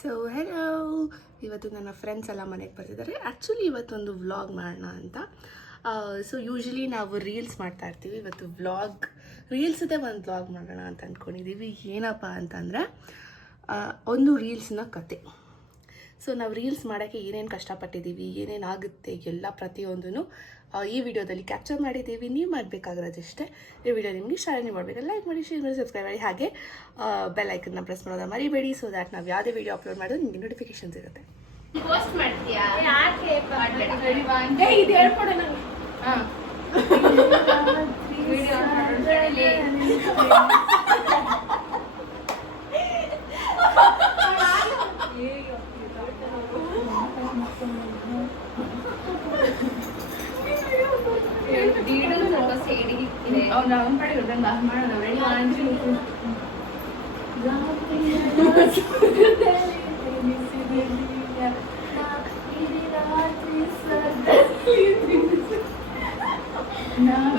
So hello, ಇವತ್ತು ನನ್ನ friends ಎಲ್ಲ ಮನೆಗೆ ಬರ್ತಿದ್ದಾರೆ. ಆ್ಯಕ್ಚುಲಿ ಇವತ್ತೊಂದು ವ್ಲಾಗ್ ಮಾಡೋಣ ಅಂತ. ಸೊ ಯೂಶ್ವಲಿ ನಾವು ರೀಲ್ಸ್ ಮಾಡ್ತಾ ಇರ್ತೀವಿ. ಇವತ್ತು ರೀಲ್ಸದೇ ಒಂದು ವ್ಲಾಗ್ ಮಾಡೋಣ ಅಂತ ಅಂದ್ಕೊಂಡಿದ್ದೀವಿ. ಏನಪ್ಪ ಅಂತಂದರೆ ಒಂದು ರೀಲ್ಸ್ನ ಕತೆ. ಸೊ ನಾವು ರೀಲ್ಸ್ ಮಾಡೋಕ್ಕೆ ಏನೇನು ಕಷ್ಟಪಟ್ಟಿದ್ದೀವಿ, ಏನೇನು ಆಗುತ್ತೆ ಎಲ್ಲ ಪ್ರತಿಯೊಂದೂ ಈ ವಿಡಿಯೋದಲ್ಲಿ ಕ್ಯಾಪ್ಚರ್ ಮಾಡಿದ್ದೀವಿ. ನೀವು ಮಾಡಬೇಕಾಗಿರೋದಷ್ಟೇ, ಈ ವಿಡಿಯೋ ನಿಮಗೆ ಶಾಲೆನೇ ಮಾಡಬೇಕು. ಲೈಕ್ ಮಾಡಿ, ಶೇರ್ ಮಾಡಿ, ಸಬ್ಸ್ಕ್ರೈಬ್ ಮಾಡಿ, ಹಾಗೆ ಬೆಲ್ ಐಕನ್ನ ಪ್ರೆಸ್ ಮಾಡೋದನ್ನ ಮರಿಬೇಡಿ. ಸೊ ದ್ಯಾಟ್ ನಾವು ಯಾವುದೇ ವಿಡಿಯೋ ಅಪ್ಲೋಡ್ ಮಾಡಿದ್ರೆ ನಿಮಗೆ ನೋಟಿಫಿಕೇಶನ್ಸ್ ಇರುತ್ತೆ. ಪೋಸ್ಟ್ ಮಾಡ್ತೀಯಾ? ಯಾಕೆ ಇದು ಹೇಳ್ಕೊಡೆ ನನಗೆ. ಹಾಂ ವಿಡಿಯೋ ಸ್ವಲ್ಪ ಸೇಡಿಗೆ ಇದೆ. ಅವ್ನು ನಮ್ಮ ಕಡೆ ಇರ್ದಂಗೆ ಮಾಡೋಣ. ರೆಡಿ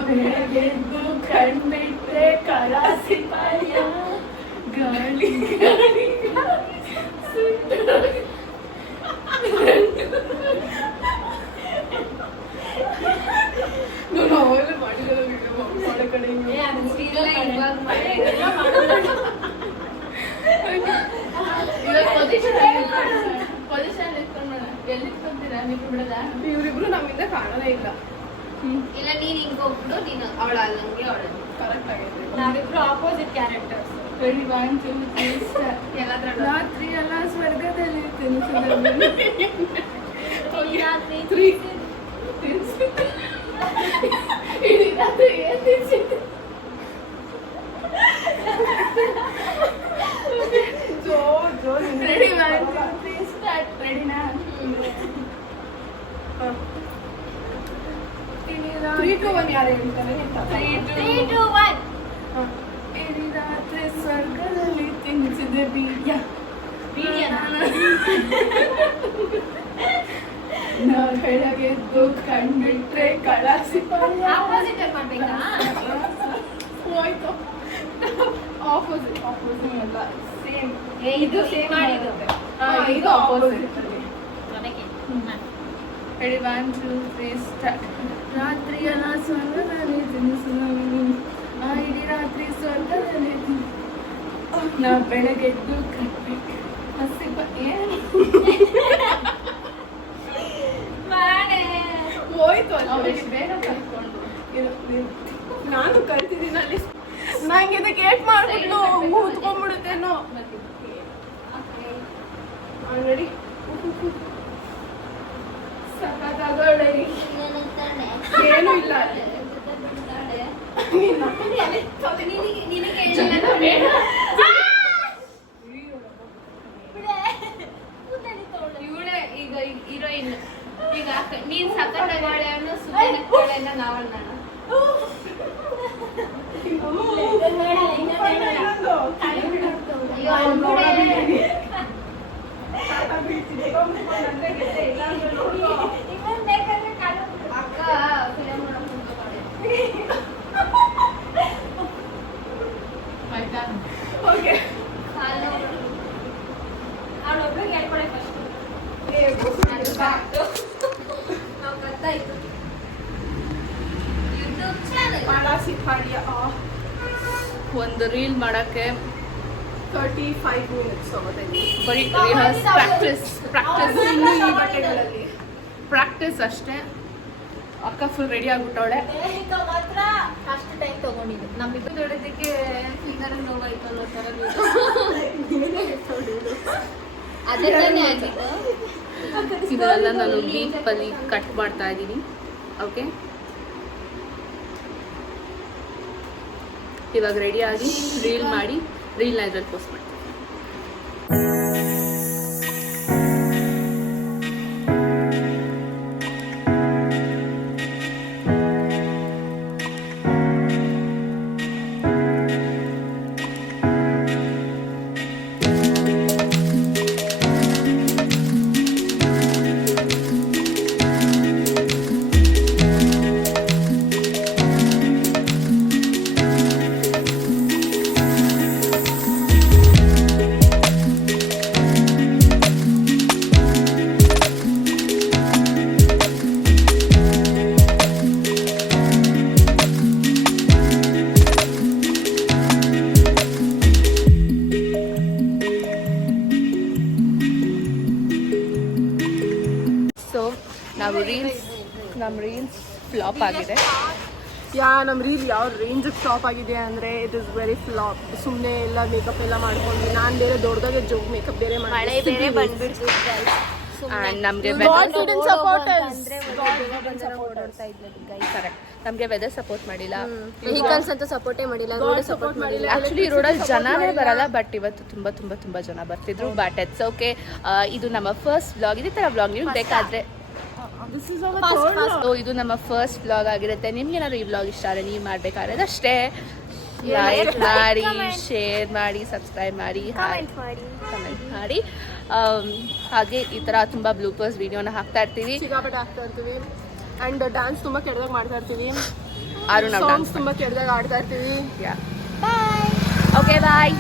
ಬೆಳಗೆದ್ದು ಕಣ್ಬಿಟ್ರೆ ಕಳಾಸಿ ಪಾಯ ಗಾಳಿ ಗಾಳಿ ಅವೆಲ್ಲ ಮಾಡಿರೋ ವಿಡಿಯೋ ಮಾಡೋ ಕಡೆ ಪೊಸಿಷನ್ ಇಟ್ಕೊಂಡ್ಬೇಡ. ಎಲ್ಲಿ ಇಟ್ಕೊಂತೀರಾ ನೀವು ಬಿಡದ? ಇವರಿಬ್ರು ನಮ್ಮಿಂದ ಕಾಣಲೇ ಇಲ್ಲ. ಇಲ್ಲ, ನೀನ್ ಹಿಂಗ್ ಹೋಗ್ಬಿಡು, ನೀನು ಅವಳ ಅಲ್ಲಂಗೆ ಅವಳ ಕರೆಕ್ಟ್ ಆಗೈತೆ. ನಾವಿಬ್ರು ಆಪೋಸಿಟ್ ಕ್ಯಾರೆಕ್ಟರ್ಸ್. Ready 1 2 3 start. ಎಲ್ಲಾದ್ರಲ್ಲೂ ರಾತ್ರಿ ಎಲ್ಲ ಸ್ವರ್ಗದಲ್ಲಿ ತಿನ್ನಿಸಿದ ರಾತ್ರಿ 3 ಇಡೀ ರಾತ್ರಿ ಏನ್ ತಿನ್ಸಿದ್ದು? ಜೋ ರೆಡಿ 1 2 3 ಸ್ಟಾರ್ಟ್. ರೆಡಿನಾ? 3 2 1 ಯಾರು ಹೇಳ್ತಾರೆ? 3 2 1. ಇಡೀ ರಾತ್ರಿ ಸ್ವರ್ಗದಲ್ಲಿ ತಿನ್ನಿಸಿದ ಬೀಜ ನಾ ಬೆಳಗೆದ್ದು ಕಣ್ಬಿಟ್ರೆ ಕಳಾಸಿ ಆಪೋಸಿಟ್ ಆಗಿ ಮಾಡ್ಬೇಕಾ? ಹೋಯ್ತು. ಆಪೋಸಿಟ್ ಅಲ್ಲ, ಸೇಮ್. ಇದು ಸೇಮ್ ಮಾಡಿದ್ದು. ಇದು ಆಪೋಸಿಟ್. ನನಗೆ ರೆಡಿ 1 2 3 ಸ್ಟಾರ್ಟ್. ರಾತ್ರಿ ಎಲ್ಲ ಸ್ವರ್ಗದಲ್ಲಿ ತಿನ್ನಿಸಿದ ಇಡೀ ರಾತ್ರಿ ಸ್ವರ್ಗದಲ್ಲಿ ನಾ ಬೆಳಗೆದ್ದು ಕಣ್ಬಿಟ್ರೆ ಹಸಿ ಏನು ಹೋಯ್ತು. ಅಲ್ಲ ಎಷ್ಟು ಬೇಗ ಕಲ್ತ್ಕೊಂಡು ನಾನು ಕಲ್ತಿದ್ದೀನಿ. ಅಲ್ಲಿ ನಂಗೆ ಇದಕ್ಕೆ ಏಟ್ ಮಾಡ್ಬಿಟ್ಟು ಕೂತ್ಕೊಂಡ್ಬಿಡುತ್ತೇನೋ. ಆಲ್ರೆಡಿ ಸಖತ್ತಾಗೋಳೆ. ಏನೂ ಇಲ್ಲ ಇವಳೆ ಈಗ ಹೀರೋಯಿನ್. ಈಗ ನೀನ್ ಸಖತ್ತಾಗೋಳೆ ಅನ್ನೋ ಸುಮ್ಮನೆ ಅನ್ನೋ ನಾವಲ್ ನಾನು. ಅಯ್ಯೋ ಅಕ್ಕ ಫಿಲಮ್ ಆಯ್ತಾ? ಓಕೆ, ಅವಳೊಬ್ಳಿಗೆ ಹೇಳ್ಕೊಳೆ ಫಸ್ಟ್. ನಾವು ಗೊತ್ತಾಯ್ತು. ಯೂಟ್ಯೂಬ್ ಚಾನಲ್ ಕಳಾಸಿ ಪಾಡ್ಯ. ಒಂದು ರೀಲ್ ಮಾಡೋಕ್ಕೆ 35 ಮಿನಿಟ್ಸ್ ಹೋಗೋದೈತಿ. ಬರೀ ರಿಹರ್ಸ್, ಪ್ರಾಕ್ಟೀಸ್ ಅಷ್ಟೇ. ಅಕ್ಕ ಫುಲ್ ರೆಡಿ ಆಗ್ಬಿಟ್ಟವಳೆ. ದೇಹಿಕ ಮಾತ್ರ ಅಷ್ಟು ಟೈಮ್ ತಗೊಂಡಿದ್ದು. ನಮ್ಮಿಬ್ಬರು ದೊಡ್ಡದಕ್ಕೆ ಫಿಂಗರ್ ನೋವಾಯ್ತು ಅನ್ನೋ ಥರ ಅದನ್ನೇ ಆಗಿದ್ದು. ಇದೆಲ್ಲ ನಾನು ಲೀಫಲ್ಲಿ ಕಟ್ ಮಾಡ್ತಾ ಇದ್ದೀನಿ. ಓಕೆ, ಇವಾಗ ರೆಡಿ ಆಗಿ ರೀಲ್ ಮಾಡಿ ರೀಲ್ನ ಇದ್ರಲ್ಲಿ ಪೋಸ್ಟ್ ಮಾಡ್ತೀನಿ. ನಮ್ಮ ರೀಲ್ಸ್ ಫ್ಲಾಪ್ ಆಗಿದೆ. ನಮ್ಮ ರೀಲ್ ಯಾವ ರೇಂಜಿಗೆ ಫ್ಲಾಪ್ ಆಗಿದೆ ಅಂದರೆ ಇಟ್ ಇಸ್ ವೆರಿ ಫ್ಲಾಪ್. ಸುಮ್ಮನೆ ಎಲ್ಲ ಮೇಕಪ್ ಎಲ್ಲ ಮಾಡ್ಕೊಂಡ್ವಿ. ನಾನು ಬೇರೆ ದೊಡ್ಡದಾಗೆ ಜೋಗ್ ಮೇಕಪ್ ಬೇರೆ ಮಳೆ ಬೇರೆ ಬಂದ್ಬಿಡ್ತು ನಮಗೆ ನಮಗೆ ವೆದರ್ ಸಪೋರ್ಟ್ ಮಾಡಿಲ್ಲ, ವೆಹಿಕಲ್ಸ್ ಅಂತ ಸಪೋರ್ಟೇ ಮಾಡಿಲ್ಲ, ರೋಡ್ ಸಪೋರ್ಟ್ ಮಾಡಿಲ್ಲ. ಆಕ್ಚುಲಿ ರೋಡಲ್ಲಿ ಜನನೇ ಬರಲ್ಲ, ಬಟ್ ಇವತ್ತು ತುಂಬ ಜನ ಬರ್ತಿದ್ರು. But it's okay. ಇದು ನಮ್ಮ ಫಸ್ಟ್ ವ್ಲಾಗ್. ಇದೇ ಥರ ವ್ಲಾಗ್ ನೀವು ಬೇಕಾದರೆ ಇದು ನಮ್ಮ ಫಸ್ಟ್ ವ್ಲಾಗ್ ಆಗಿರುತ್ತೆ. ನಿಮ್ಗೆ ಏನಾದ್ರು ಈ ವ್ಲಾಗ್ ಇಷ್ಟ ಆದರೆ ನೀವು ಮಾಡಬೇಕಾದ್ರೆ ಅಷ್ಟೇ ಲೈಕ್ ಮಾಡಿ, ಶೇರ್ ಮಾಡಿ, ಸಬ್ಸ್ಕ್ರೈಬ್ ಮಾಡಿ, ಕಮೆಂಟ್ ಮಾಡಿ. ಹಾಗೆ ಈ ಥರ ತುಂಬ ಬ್ಲೂಪರ್ಸ್ ವಿಡಿಯೋನ ಹಾಕ್ತಾ ಇರ್ತೀವಿ, ಸಿಕ್ಕಾಪಟ್ಟೆ ಹಾಕ್ತಾ ಇರ್ತೀವಿ. ಆ್ಯಂಡ್ ಡ್ಯಾನ್ಸ್ ತುಂಬ ಕೆಟ್ಟದಾಗ ಮಾಡ್ತಾ ಇರ್ತೀವಿ. ಆರು ನಾವು ಸಾಂಗ್ಸ್ ತುಂಬ ಕೆಟ್ಟದಾಗ ಆಡ್ತಾ ಇರ್ತೀವಿ. ಓಕೆ ಬಾಯ್.